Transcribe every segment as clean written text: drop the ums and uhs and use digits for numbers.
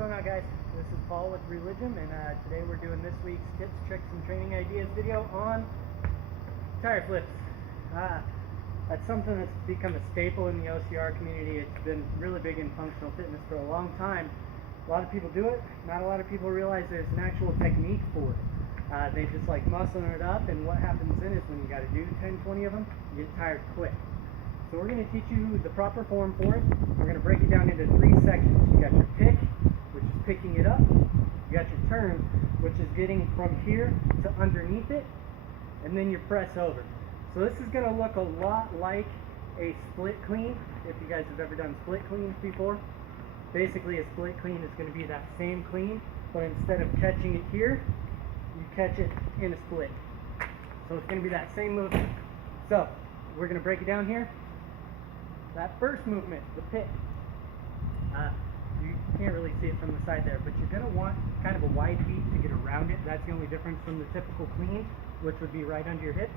going on, guys? This is Paul with ReliGym, and today we're doing this week's tips, tricks, and training ideas video on tire flips. That's something that's become a staple in the OCR community. It's been really big in functional fitness for a long time. A lot of people do it. Not a lot of people realize there's an actual technique for it. They just like muscling it up, and what happens then is when you got to do 10, 20 of them, you get tired quick. So we're going to teach you the proper form for it. We're going to break it down into 3 sections. You got your pick, which is picking it up. You got your turn, which is getting from here to underneath it, and then your press over. So this is going to look a lot like a split clean, if you guys have ever done split cleans before. Basically, a split clean is going to be that same clean, but instead of catching it here, you catch it in a split. So it's going to be that same movement. So we're going to break it down here. That first movement, the pick, you can't really see it from the side there, but you're going to want kind of a wide feet to get around it. That's the only difference from the typical clean, which would be right under your hips.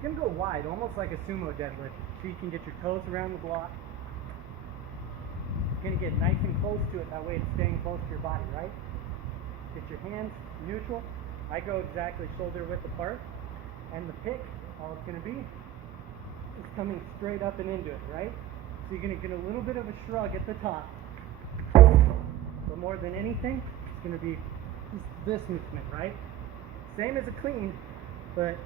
You're going to go wide, almost like a sumo deadlift, so you can get your toes around the block. You're going to get nice and close to it, that way it's staying close to your body, right? Get your hands neutral. I go exactly shoulder width apart, and the pick, all it's going to be is coming straight up and into it, right? So you're going to get a little bit of a shrug at the top, but more than anything, it's going to be just this movement, right? Same as a clean, but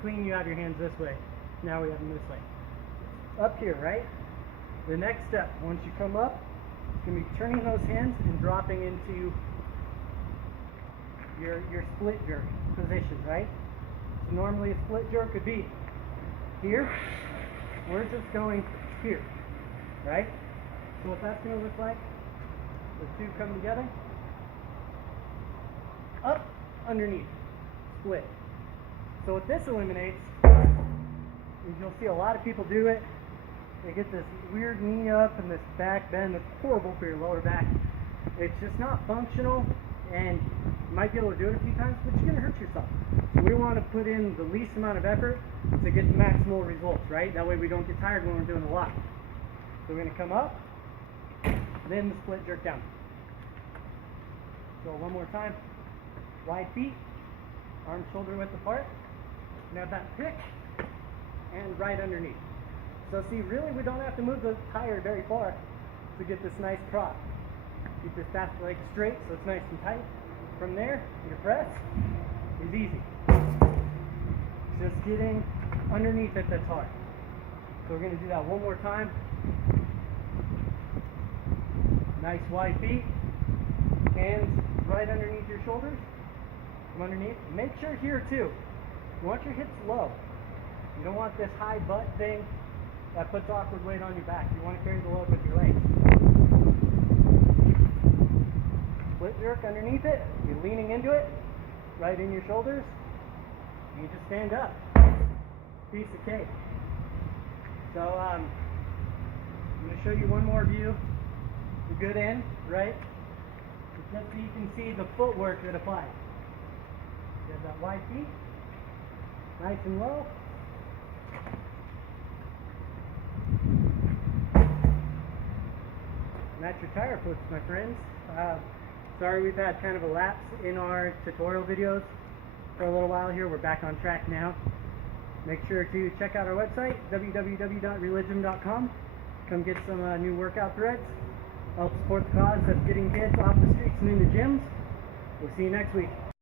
clean you have your hands this way. Now we have them this way. Up here, right? The next step, once you come up, it's going to be turning those hands and dropping into your split jerk position, right? So normally a split jerk would be here. We're just going here, right? So what that's going to look like, the two come together, up, underneath, split. So what this eliminates is you'll see a lot of people do it. They get this weird knee up and this back bend that's horrible for your lower back. It's just not functional, and you might be able to do it a few times, but you're going to hurt yourself. So we want to put in the least amount of effort to get the maximal results, right? That way we don't get tired when we're doing a lot. So we're going to come up, then the split jerk down. So one more time. Wide feet, arms shoulder width apart. Now that pick, and right underneath. So see, really we don't have to move the tire very far to get this nice prop. Keep this back leg straight so it's nice and tight. From there, your press is easy. Just getting underneath it that's hard. So we're going to do that one more time. Nice wide feet. Hands right underneath your shoulders. From underneath. Make sure here too, you want your hips low. You don't want this high butt thing that puts awkward weight on your back. You want to carry the load with your legs. Split jerk underneath it. You're leaning into it, right in your shoulders. You just stand up. Piece of cake. So I'm going to show you one more view. The good end, right? Just so you can see the footwork that applies. You have that wide feet, nice and low. And that's your tire flips, my friends. Sorry we've had kind of a lapse in our tutorial videos for a little while here. We're back on track now. Make sure to check out our website, www.religym.com. Come get some new workout threads. Help support the cause of getting kids off the streets and into gyms. We'll see you next week.